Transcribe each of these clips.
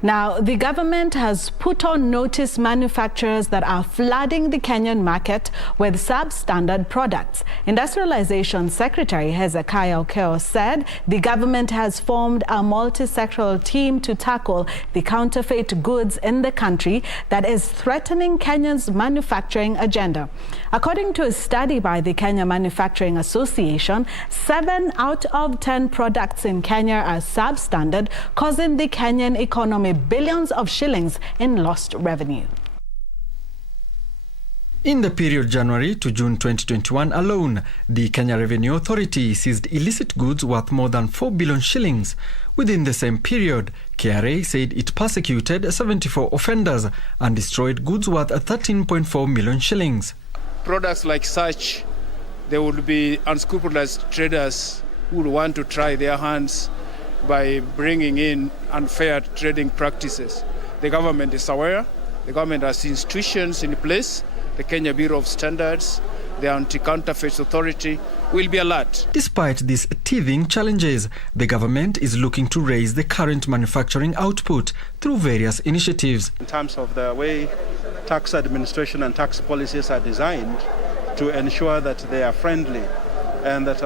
Now, the government has put on notice manufacturers that are flooding the Kenyan market with substandard products. Industrialization Secretary Hezekiah Okeyo said the government has formed a multi-sectoral team to tackle the counterfeit goods in the country that is threatening Kenya's manufacturing agenda. According to a study by the Kenya Manufacturing Association, 7 out of 10 products in Kenya are substandard, causing the Kenyan economy billions of shillings in lost revenue. In the period January to June 2021 alone, the Kenya Revenue Authority seized illicit goods worth more than 4 billion shillings. Within the same period, KRA said it persecuted 74 offenders and destroyed goods worth 13.4 million shillings. Products like such, there would be unscrupulous traders who would want to try their hands by bringing in unfair trading practices. The government is aware. The government has institutions in place. The Kenya Bureau of Standards, the Anti-Counterfeit Authority will be alert. Despite these teething challenges, the government is looking to raise the current manufacturing output through various initiatives. In terms of the way tax administration and tax policies are designed to ensure that they are friendly and that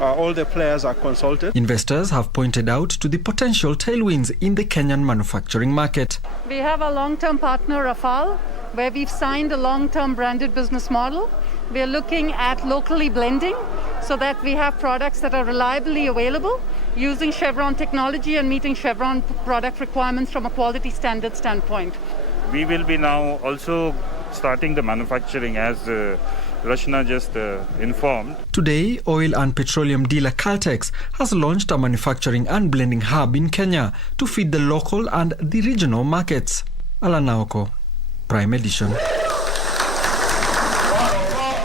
all the players are consulted. Investors have pointed out to the potential tailwinds in the Kenyan manufacturing market. We have a long-term partner, Rafale, where we've signed a long-term branded business model. We are looking at locally blending so that we have products that are reliably available using Chevron technology and meeting Chevron product requirements from a quality standard standpoint. We will be now also starting the manufacturing as Rashna just informed. Today, oil and petroleum dealer Caltex has launched a manufacturing and blending hub in Kenya to feed the local and the regional markets. Alana Oko, Prime Edition.